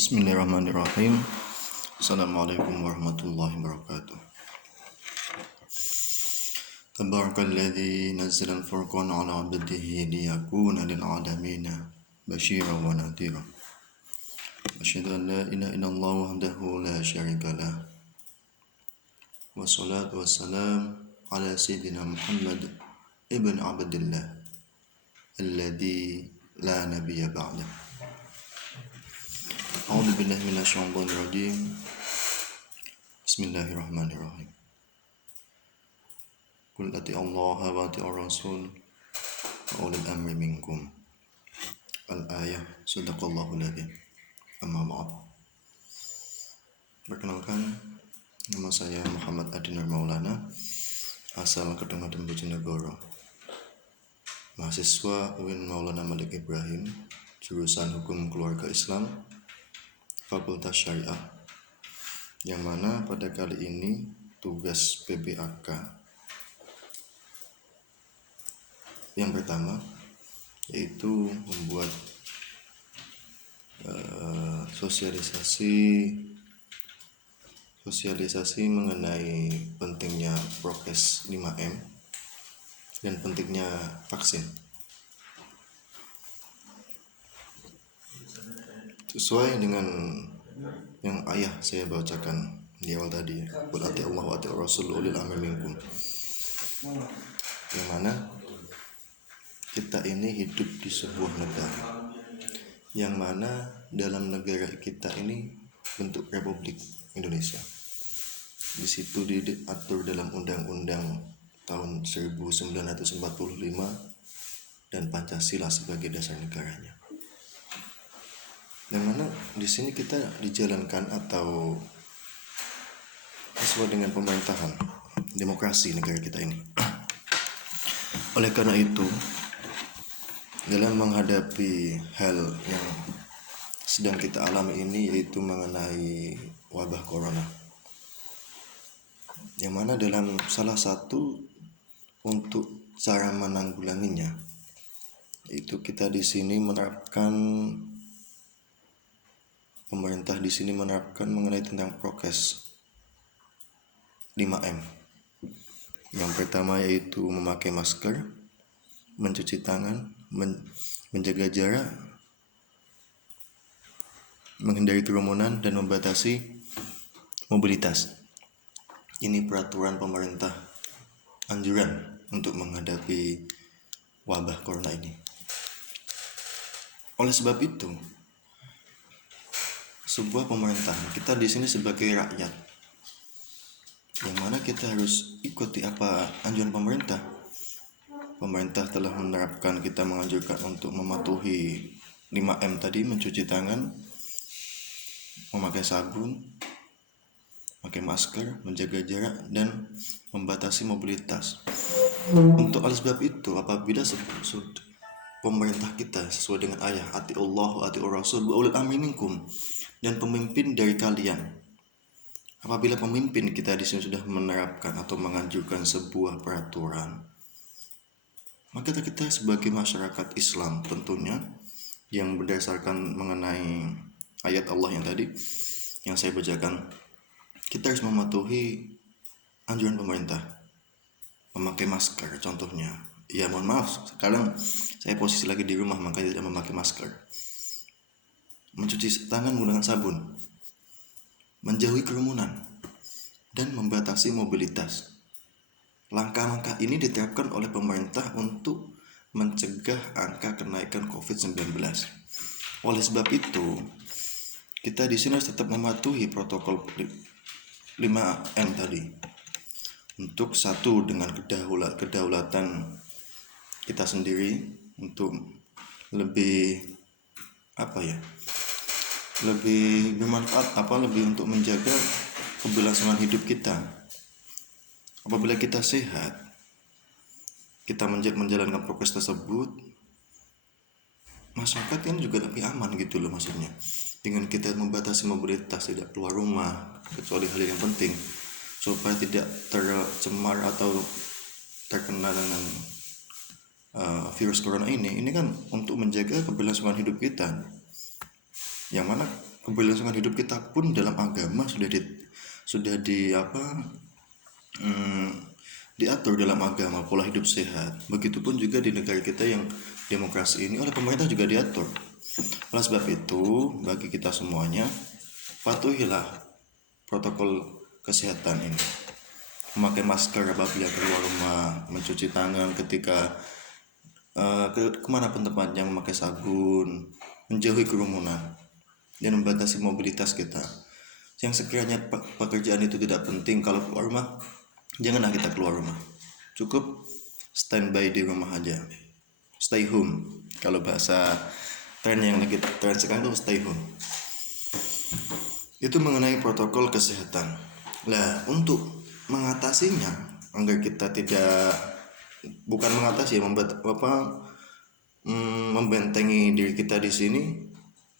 Bismillahirrahmanirrahim. Assalamualaikum warahmatullahi wabarakatuh. Tabarakalladzi nazzala al-furqana ala 'abdihi liyakuna lil 'alamina basyiran wa nadhira. Asyhadu an la ilaha illallah wahdahu la syarika lah. Wassalatu wassalam ala sayyidina Muhammad ibn Abdillah alladzi la nabiyya ba'dah. A'udzu billahi minasyaitonir rajim. Bismillahirrahmanirrahim. Qul ati'allaha wa ati'ur rasul wa ulil amri minkum. Al-ayah. Shadaqallahul adzim. Amma ba'd. Perkenalkan, nama saya Muhammad Adinur Maulana, asal Kedunggaden Bojonegoro. Mahasiswa UIN Maulana Malik Ibrahim, jurusan Hukum Keluarga Islam, Fakultas Syariah, yang mana pada kali ini tugas PBAK yang pertama yaitu membuat sosialisasi mengenai pentingnya prokes 5M dan pentingnya vaksin. Sesuai dengan yang ayah saya bacakan di awal tadi, qul ati'allaha wa ati'ur rasul ulil amri minkum, yang mana kita ini hidup di sebuah negara, yang mana dalam negara kita ini bentuk Republik Indonesia. Di situ diatur dalam Undang-Undang tahun 1945 dan Pancasila sebagai dasar negaranya. Yang mana di sini kita dijalankan atau sesuai dengan pemerintahan demokrasi negara kita ini. Oleh karena itu, dalam menghadapi hal yang sedang kita alami ini, yaitu mengenai wabah corona, yang mana dalam salah satu untuk cara menanggulanginya, yaitu kita di sini pemerintah di sini menerapkan mengenai tentang prokes 5M. Yang pertama yaitu memakai masker, mencuci tangan, menjaga jarak, menghindari kerumunan, dan membatasi mobilitas. Ini peraturan pemerintah, anjuran untuk menghadapi wabah corona ini. Oleh sebab itu, sebuah pemerintahan, kita di sini sebagai rakyat, yang mana kita harus ikuti apa anjuran pemerintah. Pemerintah telah menerapkan, kita menganjurkan untuk mematuhi 5M tadi, mencuci tangan, memakai sabun, memakai masker, menjaga jarak, dan membatasi mobilitas. Untuk oleh sebab itu, apabila pemerintah kita sesuai dengan ayat ati'ullah wa ati'ur rasul wa ulil amri minkum, dan pemimpin dari kalian, apabila pemimpin kita di sini sudah menerapkan atau menganjurkan sebuah peraturan, maka kita sebagai masyarakat Islam tentunya yang berdasarkan mengenai ayat Allah yang tadi yang saya bacakan, kita harus mematuhi anjuran pemerintah. Memakai masker contohnya. Ya mohon maaf, sekarang saya posisi lagi di rumah, makanya tidak memakai masker. Mencuci tangan menggunakan sabun, menjauhi kerumunan, dan membatasi mobilitas. Langkah-langkah ini diterapkan oleh pemerintah untuk mencegah angka kenaikan COVID-19. Oleh sebab itu, kita di sini harus tetap mematuhi protokol 5M tadi. Untuk satu, dengan kedaulatan kita sendiri, untuk lebih lebih bermanfaat, lebih untuk menjaga keberlangsungan hidup kita. Apabila kita sehat, kita menjalankan prokes tersebut, masyarakat ini juga lebih aman gitu loh, maksudnya. Dengan kita membatasi mobilitas, tidak keluar rumah kecuali hal yang penting, supaya tidak tercemar atau terkena dengan virus corona ini kan untuk menjaga keberlangsungan hidup kita, yang mana keberlangsungan hidup kita pun dalam agama diatur dalam agama, pola hidup sehat. Begitupun juga di negara kita yang demokrasi ini oleh pemerintah juga diatur. Oleh sebab itu, bagi kita semuanya, patuhilah protokol kesehatan ini. Memakai masker apabila keluar rumah, mencuci tangan ketika kemanapun tempatnya, memakai sabun, menjauhi kerumunan, dan membatasi mobilitas kita. Yang sekiranya pekerjaan itu tidak penting, kalau keluar rumah, janganlah kita keluar rumah. Cukup standby di rumah aja. Stay home. Kalau bahasa tren yang lagi tren sekarang itu stay home. Itu mengenai protokol kesehatan. Nah, untuk mengatasinya agar kita membentengi diri kita di sini,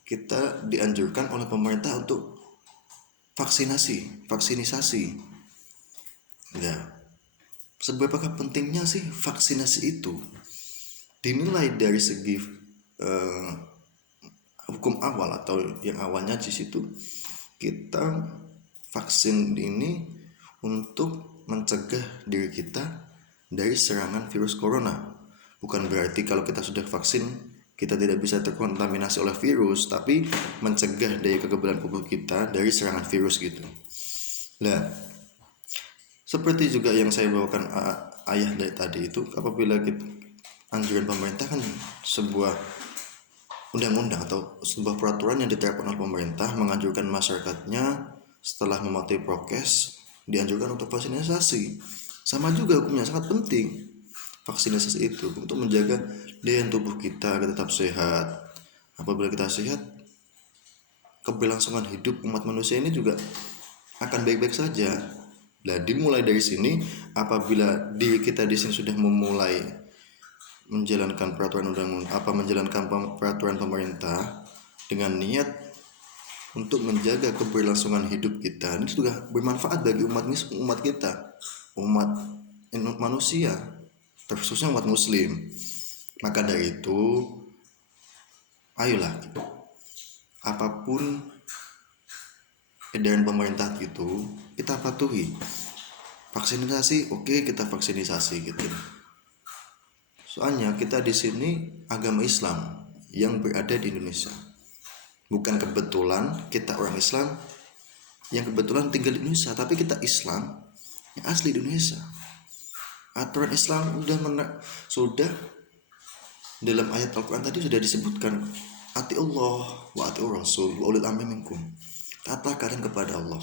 kita dianjurkan oleh pemerintah untuk vaksinisasi. Ya, seberapa pentingnya sih vaksinasi itu? Dinilai dari segi hukum awal atau yang awalnya di situ, kita vaksin ini untuk mencegah diri kita dari serangan virus corona. Bukan berarti kalau kita sudah vaksin kita tidak bisa terkontaminasi oleh virus, tapi mencegah daya kekebalan tubuh kita dari serangan virus gitu. Nah, seperti juga yang saya bawakan ayah dari tadi itu, apabila anjuran pemerintah kan sebuah undang-undang atau sebuah peraturan yang diterapkan oleh pemerintah menganjurkan masyarakatnya setelah mematuhi prokes dianjurkan untuk vaksinasi. Sama juga hukumnya sangat penting. Vaksinasi itu untuk menjaga daya tubuh kita agar tetap sehat. Apabila kita sehat, keberlangsungan hidup umat manusia ini juga akan baik-baik saja. Nah, dimulai dari sini, apabila diri kita di sini sudah memulai menjalankan peraturan pemerintah dengan niat untuk menjaga keberlangsungan hidup kita, ini juga bermanfaat bagi umat kita, umat manusia, terkhususnya umat muslim. Maka dari itu, ayolah, apapun edaran pemerintah itu kita patuhi. Vaksinasi, oke, kita vaksinasi gitu. Soalnya kita di sini agama Islam yang berada di Indonesia. Bukan kebetulan kita orang Islam yang kebetulan tinggal di Indonesia, tapi kita Islam yang asli di Indonesia. Aturan Islam sudah dalam ayat Al-Quran tadi sudah disebutkan, ati Allah wa ati Rasul wa ulil amri minkum. Taatlah kalian kepada Allah,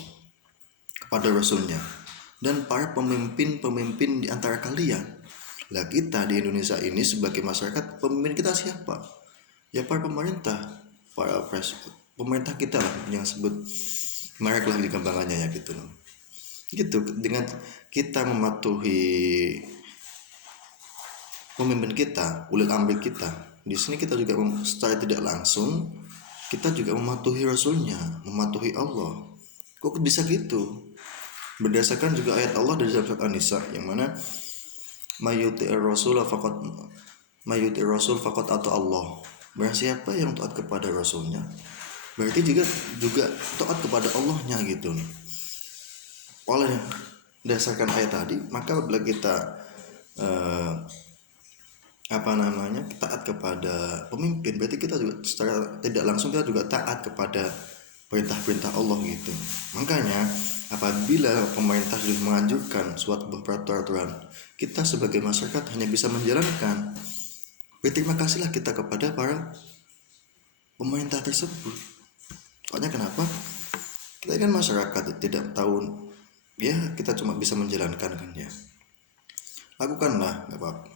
kepada Rasulnya, dan para pemimpin di antara kalian. Lah, kita di Indonesia ini sebagai masyarakat, pemimpin kita siapa? Ya para pemerintah, pemerintah kita lah, yang sebut merek lah di gambarannya ya gitu. Gitu, dengan kita mematuhi pemimpin kita, ulil amri kita, di sini kita juga secara tidak langsung kita juga mematuhi Rasulnya, mematuhi Allah. Kok bisa gitu? Berdasarkan juga ayat Allah dari surat An-Nisa yang mana mayyuti'ir rasul faqad ata Allah. Barang siapa yang taat kepada Rasulnya, berarti juga taat kepada Allahnya gitu. Oleh berdasarkan ayat tadi, maka bila kita taat kepada pemimpin, berarti kita juga secara tidak langsung kita juga taat kepada perintah-perintah Allah gitu. Makanya apabila pemerintah sudah menganjurkan suatu peraturan, kita sebagai masyarakat hanya bisa menjalankan. Berterima kasihlah kita kepada para pemerintah tersebut. Soalnya kenapa? Kita kan masyarakat tidak tahu, ya kita cuma bisa menjalankan kan ya. Lakukanlah, nggak apa-apa.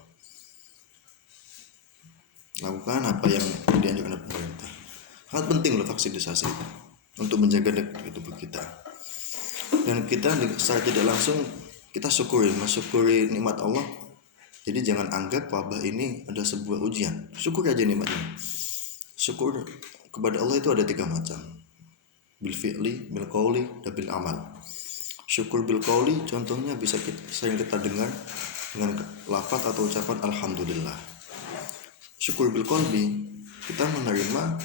Lakukan apa yang dianjurkan oleh pemerintah. Sangat penting loh vaksinasi itu untuk menjaga tubuh kita. Dan kita secara tidak langsung kita mensyukuri nikmat Allah. Jadi jangan anggap wabah ini adalah sebuah ujian. Syukur aja nikmatnya. Syukur kepada Allah itu ada 3 macam. Bil fi'li, bil qawli, dan bil amal. Syukur bil qawli contohnya bisa sering kita dengar dengan lafaz atau ucapan alhamdulillah. Syukur bil qalbi, kita menerima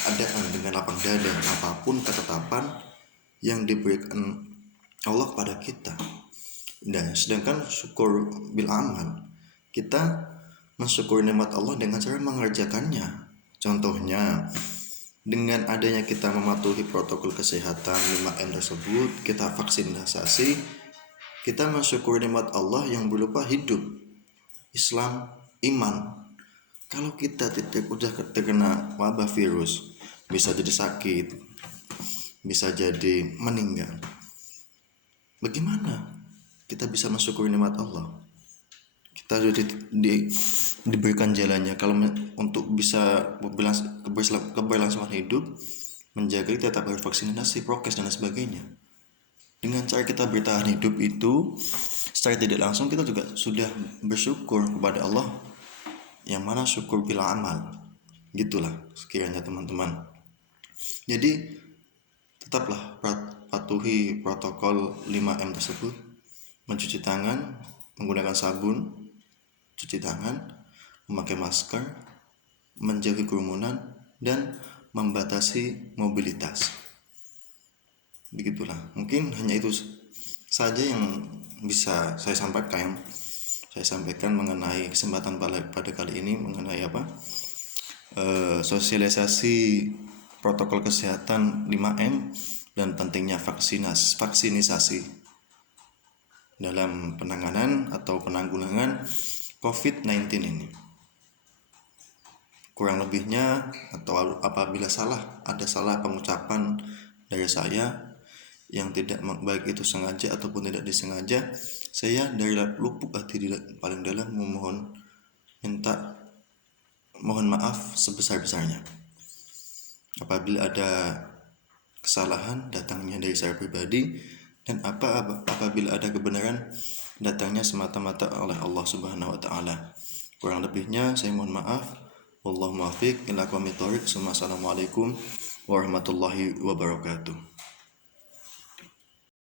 keadaan, dengan lapang dada, apapun ketetapan yang diberikan Allah kepada kita. Dan sedangkan syukur bil amal, kita mensyukuri nikmat Allah dengan cara mengerjakannya. Contohnya, dengan adanya kita mematuhi protokol kesehatan 5M tersebut, kita vaksinasi, kita mensyukuri nikmat Allah yang berupa hidup, Islam, iman. Kalau kita tidak udah terkena wabah virus, bisa jadi sakit, bisa jadi meninggal, bagaimana kita bisa mensyukuri nikmat Allah? Kita sudah diberikan jalannya kalau untuk bisa keberlangsungan hidup, menjaga tetap harus vaksinasi, prokes dan sebagainya. Dengan cara kita bertahan hidup itu, secara tidak langsung kita juga sudah bersyukur kepada Allah, yang mana syukur bila amal. Gitulah sekiranya teman-teman. Jadi tetaplah patuhi protokol 5M tersebut, mencuci tangan, menggunakan sabun, cuci tangan, memakai masker, menjauhi kerumunan, dan membatasi mobilitas. Begitulah, mungkin hanya itu saja yang bisa saya sampaikan. Saya sampaikan mengenai kesempatan pada kali ini mengenai sosialisasi protokol kesehatan 5M dan pentingnya vaksinisasi dalam penanganan atau penanggulangan COVID-19 ini. Kurang lebihnya, atau apabila ada salah pengucapan dari saya yang tidak baik itu sengaja ataupun tidak disengaja, saya dari lubuk hati paling dalam mohon maaf sebesar-besarnya. Apabila ada kesalahan, datangnya dari saya pribadi, dan apabila ada kebenaran, datangnya semata-mata oleh Allah Subhanahu wa taala. Kurang lebihnya saya mohon maaf. Wallahu muwaffiq ila aqwamit thoriq. Assalamualaikum warahmatullahi wabarakatuh.